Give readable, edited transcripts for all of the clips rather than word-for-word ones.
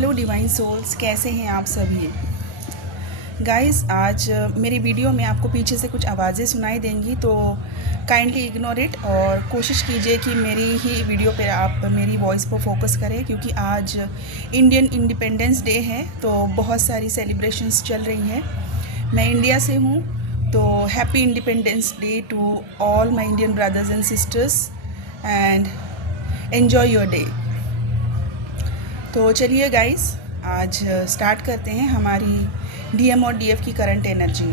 Hello divine souls, कैसे हैं आप सभी गाइस। आज मेरी वीडियो में आपको पीछे से कुछ आवाज़ें सुनाई देंगी, तो काइंडली इग्नोर इट और कोशिश कीजिए कि मेरी ही वीडियो पे आप मेरी वॉइस पर फोकस करें, क्योंकि आज इंडियन इंडिपेंडेंस डे है। तो बहुत सारी सेलिब्रेशंस चल रही हैं। मैं इंडिया से हूँ, तो happy independence day to all my Indian brothers and sisters and enjoy your day. तो चलिए गाइस, आज स्टार्ट करते हैं हमारी डीएम और डीएफ की करंट एनर्जी।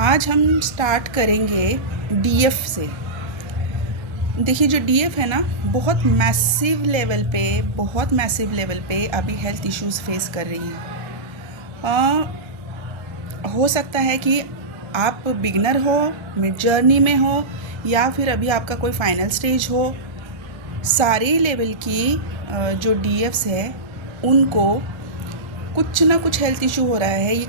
आज हम स्टार्ट करेंगे डीएफ से। देखिए, जो डीएफ है ना, बहुत मैसिव लेवल पे अभी हेल्थ इश्यूज फेस कर रही हैं। हो सकता है कि आप बिगनर हो, मिड जर्नी में हो, या फिर अभी आपका कोई फाइनल स्टेज हो। सारे लेवल की जो डीएफ्स है उनको कुछ ना कुछ हेल्थ इशू हो रहा है। ये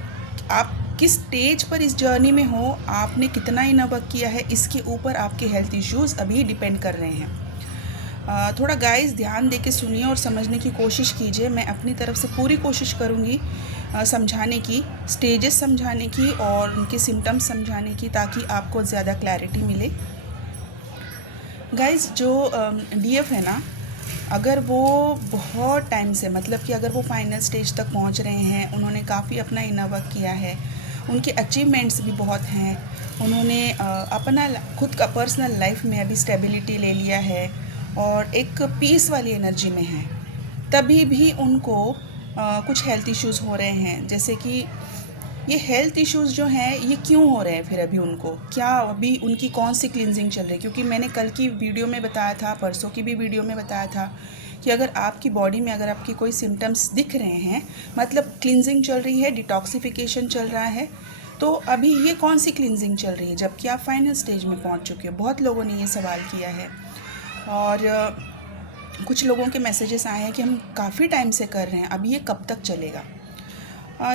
आप किस स्टेज पर इस जर्नी में हो, आपने कितना इनर वर्क किया है, इसके ऊपर आपके हेल्थ इश्यूज़ अभी डिपेंड कर रहे हैं। थोड़ा गाइस ध्यान दे के सुनिए और समझने की कोशिश कीजिए। मैं अपनी तरफ से पूरी कोशिश करूँगी समझाने की, स्टेजेस समझाने की और उनके सिम्टम्स समझाने की, ताकि आपको ज़्यादा क्लैरिटी मिले। गाइस, जो डीएफ है ना, अगर वो बहुत टाइम से, मतलब कि अगर वो फाइनल स्टेज तक पहुंच रहे हैं, उन्होंने काफ़ी अपना इनर वर्क किया है, उनके अचीवमेंट्स भी बहुत हैं, उन्होंने अपना खुद का पर्सनल लाइफ में अभी स्टेबिलिटी ले लिया है और एक पीस वाली एनर्जी में है, तभी भी उनको कुछ हेल्थ इश्यूज़ हो रहे हैं। जैसे कि ये हेल्थ इश्यूज़ जो हैं, ये क्यों हो रहे हैं फिर अभी उनको, क्या अभी उनकी कौन सी क्लिनजिंग चल रही है? क्योंकि मैंने कल की वीडियो में बताया था, परसों की भी वीडियो में बताया था कि अगर आपकी बॉडी में अगर आपकी कोई सिम्टम्स दिख रहे हैं, मतलब क्लिनजिंग चल रही है, डिटॉक्सिफिकेशन चल रहा है, तो अभी ये कौन सी क्लिनजिंग चल रही है जबकि आप फाइनल स्टेज में पहुँच चुके हो? बहुत लोगों ने ये सवाल किया है और कुछ लोगों के मैसेजेस आए हैं कि हम काफ़ी टाइम से कर रहे हैं, अभी ये कब तक चलेगा?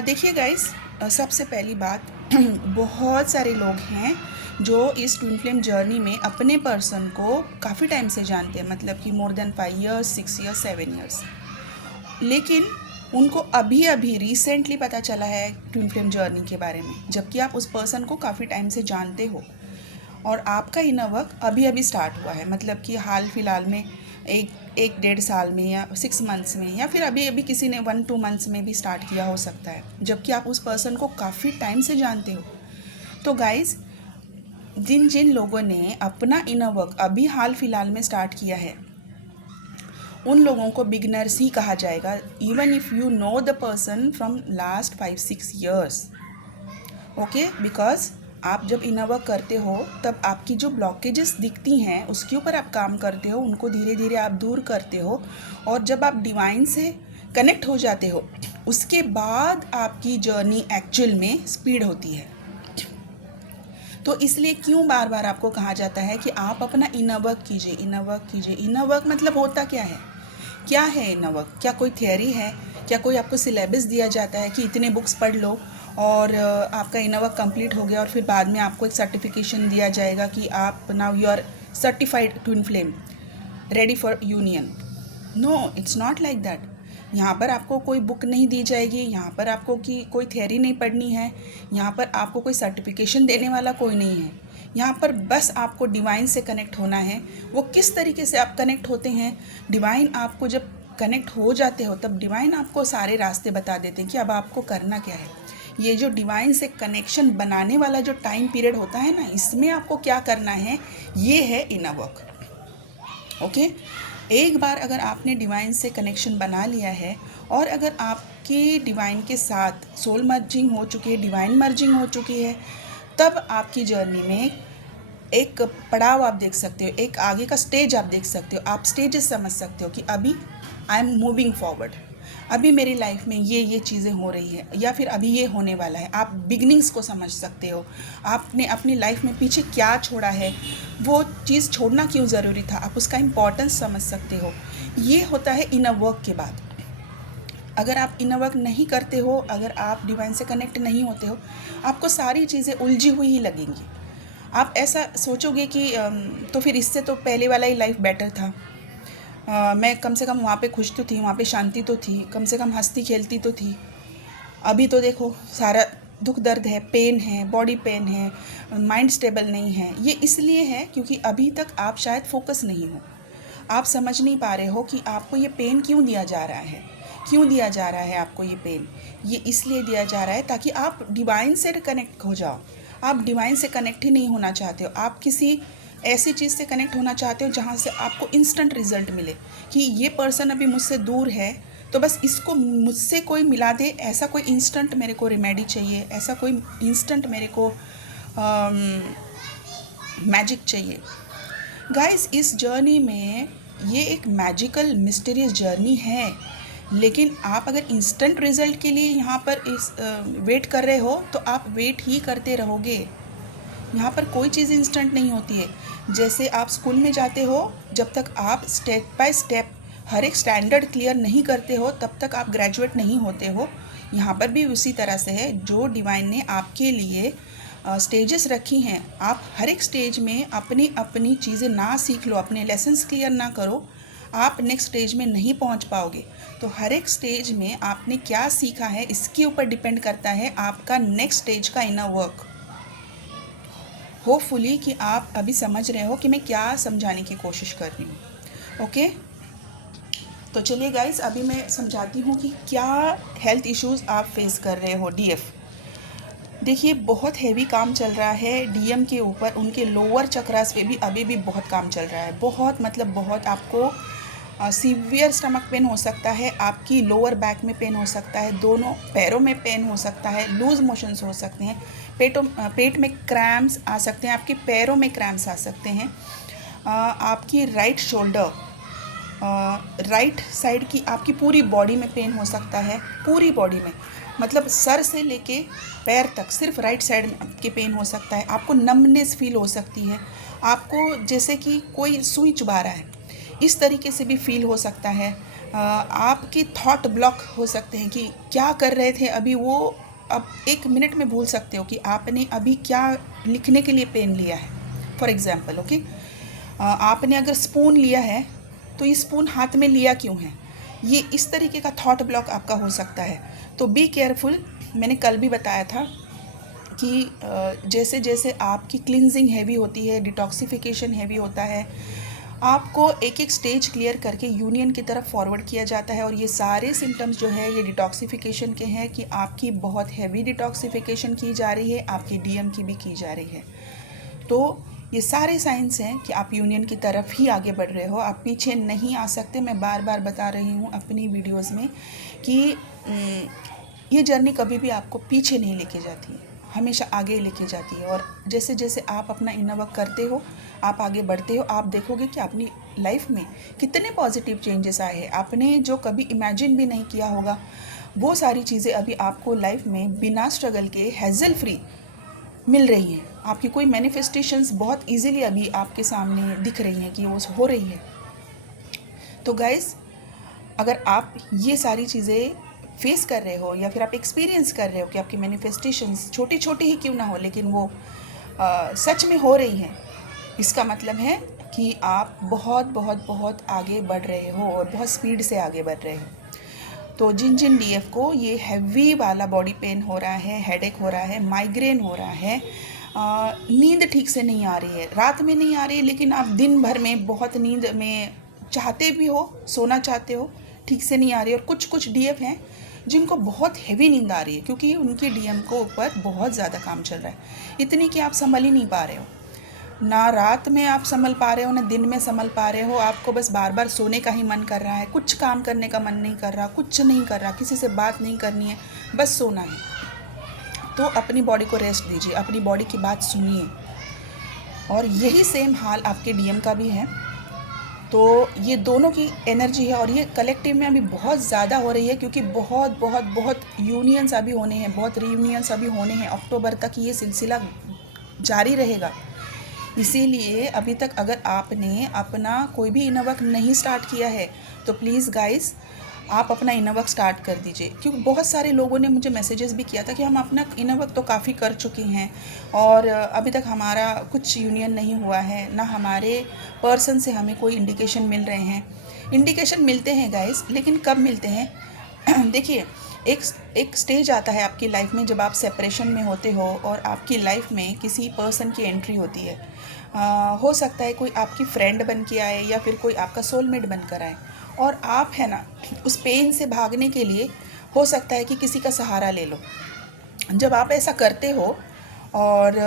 देखिए गाइस, सबसे पहली बात बहुत सारे लोग हैं जो इस ट्विन फ्लेम जर्नी में अपने पर्सन को काफ़ी टाइम से जानते हैं, मतलब कि more than 5 years, 6 years, 7 years, लेकिन उनको अभी अभी रिसेंटली पता चला है ट्विन फ्लेम जर्नी के बारे में, जबकि आप उस पर्सन को काफ़ी टाइम से जानते हो और आपका इनर वर्क अभी अभी स्टार्ट हुआ है, मतलब कि हाल फिलहाल में एक डेढ़ साल में या 6 मंथ्स में, या फिर अभी अभी किसी ने 1-2 मंथ्स में भी स्टार्ट किया हो सकता है, जबकि आप उस पर्सन को काफ़ी टाइम से जानते हो। तो गाइज़, जिन जिन लोगों ने अपना इनर वर्क अभी हाल फिलहाल में स्टार्ट किया है, उन लोगों को बिगनर्स ही कहा जाएगा, even if you know the person from last 5-6 years. Okay, because आप जब इनर वर्क करते हो तब आपकी जो ब्लॉकेजेस दिखती हैं उसके ऊपर आप काम करते हो, उनको धीरे धीरे आप दूर करते हो, और जब आप डिवाइन से कनेक्ट हो जाते हो उसके बाद आपकी जर्नी एक्चुअल में स्पीड होती है। तो इसलिए क्यों बार बार आपको कहा जाता है कि आप अपना इनर वर्क कीजिए, इनर वर्क कीजिए। इनर वर्क मतलब होता क्या है? क्या है इनर वर्क? क्या कोई थियरी है? क्या कोई आपको सिलेबस दिया जाता है कि इतने बुक्स पढ़ लो और आपका इनर वर्क कंप्लीट हो गया और फिर बाद में आपको एक सर्टिफिकेशन दिया जाएगा कि आप now you are certified twin flame, ready for union? No, it's not like that. यहाँ पर आपको कोई बुक नहीं दी जाएगी, यहाँ पर आपको की कोई थियरी नहीं पढ़नी है, यहाँ पर आपको कोई सर्टिफिकेशन देने वाला कोई नहीं है। यहाँ पर बस आपको डिवाइन से कनेक्ट होना है। वो किस तरीके से आप कनेक्ट होते हैं? डिवाइन आपको जब कनेक्ट हो जाते हो तब डिवाइन आपको सारे रास्ते बता देते हैं कि अब आपको करना क्या है। ये जो डिवाइन से कनेक्शन बनाने वाला जो टाइम पीरियड होता है ना, इसमें आपको क्या करना है, ये है इनर वर्क। ओके, एक बार अगर आपने डिवाइन से कनेक्शन बना लिया है और अगर आपकी डिवाइन के साथ सोल मर्जिंग हो चुकी है, डिवाइन मर्जिंग हो चुकी है, तब आपकी जर्नी में एक पड़ाव आप देख सकते हो, एक आगे का स्टेज आप देख सकते हो। आप स्टेजेस समझ सकते हो कि अभी आई एम मूविंग फॉरवर्ड, अभी मेरी लाइफ में ये चीज़ें हो रही है, या फिर अभी ये होने वाला है। आप बिगनिंग्स को समझ सकते हो, आपने अपनी लाइफ में पीछे क्या छोड़ा है, वो चीज़ छोड़ना क्यों ज़रूरी था, आप उसका इम्पोर्टेंस समझ सकते हो। ये होता है इनर वर्क के बाद। अगर आप इनर वर्क नहीं करते हो, अगर आप डिवाइन से कनेक्ट नहीं होते हो, आपको सारी चीज़ें उलझी हुई ही लगेंगी। आप ऐसा सोचोगे कि तो फिर इससे तो पहले वाला ही लाइफ बेटर था। मैं कम से कम वहाँ पे खुश तो थी, वहाँ पे शांति तो थी, कम से कम हंसती खेलती तो थी। अभी तो देखो सारा दुख दर्द है, पेन है, बॉडी पेन है, माइंड स्टेबल नहीं है। ये इसलिए है क्योंकि अभी तक आप शायद फोकस नहीं हो, आप समझ नहीं पा रहे हो कि आपको ये पेन क्यों दिया जा रहा है, क्यों दिया जा रहा है आपको ये पेन। ये इसलिए दिया जा रहा है ताकि आप डिवाइन से कनेक्ट हो जाओ। आप डिवाइन से कनेक्ट ही नहीं होना चाहते हो, आप किसी ऐसी चीज़ से कनेक्ट होना चाहते हो जहाँ से आपको इंस्टेंट रिजल्ट मिले कि ये पर्सन अभी मुझसे दूर है तो बस इसको मुझसे कोई मिला दे, ऐसा कोई इंस्टेंट मेरे को रेमेडी चाहिए, ऐसा कोई इंस्टेंट मेरे को मैजिक चाहिए। गाइस, इस जर्नी में ये एक मैजिकल मिस्टीरियस जर्नी है, लेकिन आप अगर इंस्टेंट रिजल्ट के लिए यहाँ पर वेट कर रहे हो तो आप वेट ही करते रहोगे। यहाँ पर कोई चीज़ इंस्टेंट नहीं होती है। जैसे आप स्कूल में जाते हो, जब तक आप स्टेप बाय स्टेप हर एक स्टैंडर्ड क्लियर नहीं करते हो तब तक आप ग्रेजुएट नहीं होते हो। यहाँ पर भी उसी तरह से है। जो डिवाइन ने आपके लिए स्टेजेस रखी हैं, आप हर एक स्टेज में अपनी अपनी चीज़ें ना सीख लो, अपने लेसन्स क्लियर ना करो, आप नेक्स्ट स्टेज में नहीं पहुंच पाओगे। तो हर एक स्टेज में आपने क्या सीखा है इसके ऊपर डिपेंड करता है आपका नेक्स्ट स्टेज का इनर वर्क। होपफुली कि आप अभी समझ रहे हो कि मैं क्या समझाने की कोशिश कर रही हूँ। ओके, तो चलिए गाइस, अभी मैं समझाती हूँ कि क्या हेल्थ इश्यूज़ आप फेस कर रहे हो। डीएफ, देखिए बहुत हैवी काम चल रहा है डीएम के ऊपर, उनके लोअर चक्रास पे भी अभी भी बहुत काम चल रहा है। बहुत मतलब बहुत आपको सीवियर स्टमक पेन हो सकता है, आपकी लोअर बैक में पेन हो सकता है, दोनों पैरों में पेन हो सकता है, लूज मोशंस हो सकते हैं, पेट में क्रैम्प्स आ सकते हैं, आपके पैरों में क्रैम्प्स आ सकते हैं, आपकी राइट शोल्डर, राइट साइड की आपकी पूरी बॉडी में पेन हो सकता है। पूरी बॉडी में मतलब सर से लेके पैर तक सिर्फ राइट साइड में के पेन हो सकता है। आपको नमनेस फील हो सकती है, आपको जैसे कि कोई सुई चुभा रहा है, इस तरीके से भी फील हो सकता है। आपके थॉट ब्लॉक हो सकते हैं कि क्या कर रहे थे अभी, वो अब 1 मिनट में भूल सकते हो कि आपने अभी क्या लिखने के लिए पेन लिया है। फॉर एग्ज़ाम्पल, ओके, आपने अगर स्पून लिया है तो ये स्पून हाथ में लिया क्यों है, ये इस तरीके का थॉट ब्लॉक आपका हो सकता है। तो बी केयरफुल। मैंने कल भी बताया था कि जैसे जैसे आपकी क्लिनजिंग हैवी होती है, डिटॉक्सिफिकेशन हैवी होता है, आपको एक एक स्टेज क्लियर करके यूनियन की तरफ फॉरवर्ड किया जाता है। और ये सारे सिम्टम्स जो है ये डिटॉक्सिफिकेशन के हैं कि आपकी बहुत हैवी डिटॉक्सिफिकेशन की जा रही है, आपकी डीएम की भी की जा रही है। तो ये सारे साइंस हैं कि आप यूनियन की तरफ ही आगे बढ़ रहे हो, आप पीछे नहीं आ सकते। मैं बार बार बता रही हूँ अपनी वीडियोस में कि ये जर्नी कभी भी आपको पीछे नहीं लेके जाती, हमेशा आगे लेके जाती है। और जैसे जैसे आप अपना इनर वर्क करते हो, आप आगे बढ़ते हो, आप देखोगे कि अपनी लाइफ में कितने पॉजिटिव चेंजेस आए हैं। आपने जो कभी इमेजिन भी नहीं किया होगा वो सारी चीज़ें अभी आपको लाइफ में बिना स्ट्रगल के हैज़ल फ्री मिल रही हैं। आपकी कोई मैनिफेस्टेशंस बहुत इजीली अभी आपके सामने दिख रही हैं कि वो हो रही है। तो गाइस, अगर आप ये सारी चीज़ें फेस कर रहे हो या फिर आप एक्सपीरियंस कर रहे हो कि आपकी मैनिफेस्टेशंस छोटी छोटी ही क्यों ना हो लेकिन वो सच में हो रही हैं, इसका मतलब है कि आप बहुत बहुत बहुत आगे बढ़ रहे हो और बहुत स्पीड से आगे बढ़ रहे हो। तो जिन जिन डीएफ को ये हैवी वाला बॉडी पेन हो रहा है, हेडेक हो रहा है, माइग्रेन हो रहा है, नींद ठीक से नहीं आ रही है, रात में नहीं आ रही है लेकिन आप दिन भर में बहुत नींद में चाहते भी हो, सोना चाहते हो, ठीक से नहीं आ रही है। और कुछ कुछ डीएफ हैं जिनको बहुत हैवी नींद आ रही है क्योंकि उनकी डीएम को ऊपर बहुत ज़्यादा काम चल रहा है, इतनी कि आप संभल ही नहीं पा रहे हो। ना रात में आप संभल पा रहे हो ना दिन में संभल पा रहे हो, आपको बस बार बार सोने का ही मन कर रहा है, कुछ काम करने का मन नहीं कर रहा, कुछ नहीं कर रहा, किसी से बात नहीं करनी है, बस सोना है। तो अपनी बॉडी को रेस्ट दीजिए, अपनी बॉडी की बात सुनिए। और यही सेम हाल आपके डीएम का भी है। तो ये दोनों की एनर्जी है और ये कलेक्टिव में अभी बहुत ज़्यादा हो रही है क्योंकि बहुत बहुत बहुत यूनियंस अभी होने हैं, बहुत रीयूनियंस अभी होने हैं। अक्टूबर तक ये सिलसिला जारी रहेगा। इसीलिए अभी तक अगर आपने अपना कोई भी इनर वर्क नहीं स्टार्ट किया है तो प्लीज़ गाइस आप अपना इनर वर्क स्टार्ट कर दीजिए। क्योंकि बहुत सारे लोगों ने मुझे मैसेजेस भी किया था कि हम अपना इनर वर्क तो काफ़ी कर चुके हैं और अभी तक हमारा कुछ यूनियन नहीं हुआ है, ना हमारे पर्सन से हमें कोई इंडिकेशन मिल रहे हैं। इंडिकेशन मिलते हैं गाइस, लेकिन कब मिलते हैं देखिए, एक स्टेज आता है आपकी लाइफ में जब आप सेपरेशन में होते हो और आपकी लाइफ में किसी पर्सन की एंट्री होती है। हो सकता है कोई आपकी फ्रेंड बन के आए या फिर कोई आपका सोलमेट बनकर आए, और आप है ना उस पेन से भागने के लिए हो सकता है कि किसी का सहारा ले लो। जब आप ऐसा करते हो और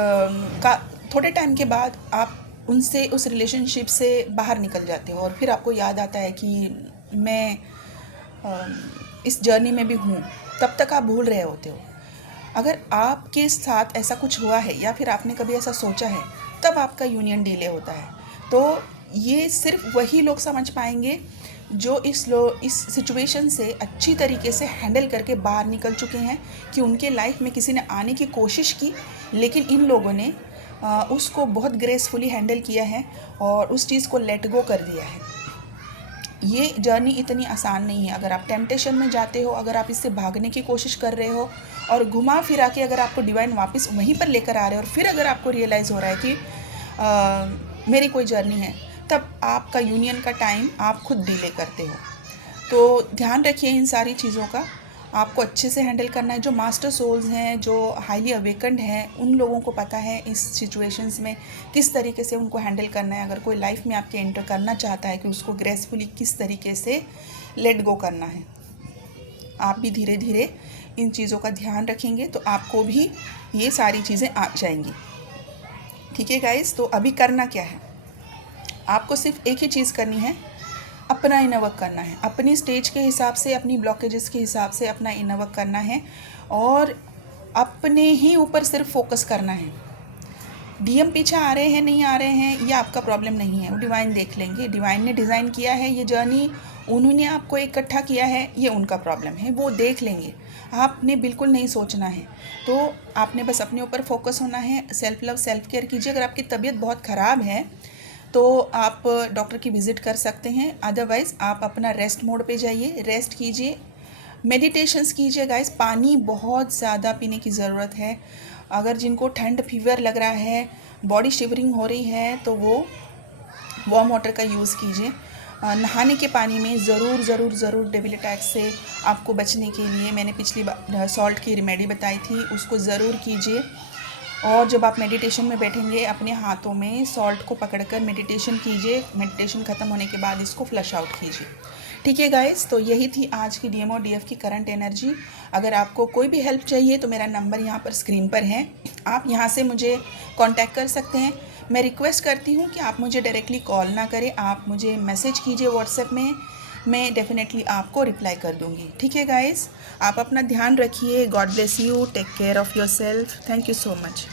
थोड़े टाइम के बाद आप उनसे, उस रिलेशनशिप से बाहर निकल जाते हो और फिर आपको याद आता है कि मैं इस जर्नी में भी हूँ, तब तक आप भूल रहे होते हो। अगर आपके साथ ऐसा कुछ हुआ है या फिर आपने कभी ऐसा सोचा है, तब आपका यूनियन डिले होता है। तो ये सिर्फ वही लोग समझ पाएंगे जो इस सिचुएशन से अच्छी तरीके से हैंडल करके बाहर निकल चुके हैं, कि उनके लाइफ में किसी ने आने की कोशिश की, लेकिन इन लोगों ने उसको बहुत ग्रेसफुली हैंडल किया है और उस चीज़ को लेट गो कर दिया है। ये जर्नी इतनी आसान नहीं है। अगर आप टेम्पटेशन में जाते हो, अगर आप इससे भागने की कोशिश कर रहे हो और घुमा फिरा के अगर आपको डिवाइन वापस वहीं पर लेकर आ रहे हो और फिर अगर आपको रियलाइज़ हो रहा है कि मेरी कोई जर्नी है, तब आपका यूनियन का टाइम आप खुद डिले करते हो। तो ध्यान रखिए इन सारी चीज़ों का, आपको अच्छे से हैंडल करना है। जो मास्टर सोल्स हैं, जो हाईली अवेकन्ड हैं, उन लोगों को पता है इस सिचुएशंस में किस तरीके से उनको हैंडल करना है। अगर कोई लाइफ में आपके एंटर करना चाहता है कि उसको ग्रेसफुली किस तरीके से लेट गो करना है। आप भी धीरे धीरे इन चीज़ों का ध्यान रखेंगे तो आपको भी ये सारी चीज़ें आ जाएंगी। ठीक है गाइस, तो अभी करना क्या है, आपको सिर्फ एक ही चीज़ करनी है, अपना इनर वर्क करना है। अपनी स्टेज के हिसाब से, अपनी ब्लॉकेजेस के हिसाब से अपना इनर वर्क करना है और अपने ही ऊपर सिर्फ फोकस करना है। डीएम पीछे आ रहे हैं, नहीं आ रहे हैं, ये आपका प्रॉब्लम नहीं है, वो डिवाइन देख लेंगे। डिवाइन ने डिज़ाइन किया है ये जर्नी, उन्होंने आपको इकट्ठा किया है, ये उनका प्रॉब्लम है, वो देख लेंगे। आपने बिल्कुल नहीं सोचना है, तो आपने बस अपने ऊपर फोकस होना है। सेल्फ लव, सेल्फ केयर कीजिए। अगर आपकी तबीयत बहुत ख़राब है तो आप डॉक्टर की विज़िट कर सकते हैं, अदरवाइज़ आप अपना रेस्ट मोड पे जाइए, रेस्ट कीजिए, मेडिटेशंस कीजिए गाइस। पानी बहुत ज़्यादा पीने की ज़रूरत है। अगर जिनको ठंड फीवर लग रहा है, बॉडी शिवरिंग हो रही है, तो वो वार्म वाटर का यूज़ कीजिए। नहाने के पानी में ज़रूर डेविल अटैक से आपको बचने के लिए मैंने पिछली बार सॉल्ट की रेमेडी बताई थी, उसको ज़रूर कीजिए। और जब आप मेडिटेशन में बैठेंगे, अपने हाथों में सॉल्ट को पकड़कर मेडिटेशन कीजिए। मेडिटेशन ख़त्म होने के बाद इसको फ्लश आउट कीजिए। ठीक है गाइस, तो यही थी आज की डीएम और डीएफ की करंट एनर्जी। अगर आपको कोई भी हेल्प चाहिए तो मेरा नंबर यहाँ पर स्क्रीन पर है, आप यहाँ से मुझे कांटेक्ट कर सकते हैं। मैं रिक्वेस्ट करती हूँ कि आप मुझे डायरेक्टली कॉल ना करें, आप मुझे मैसेज कीजिए व्हाट्सएप में, मैं डेफिनेटली आपको रिप्लाई कर दूँगी। ठीक है गाइस, आप अपना ध्यान रखिए। God bless you, take care of yourself. Thank you so much.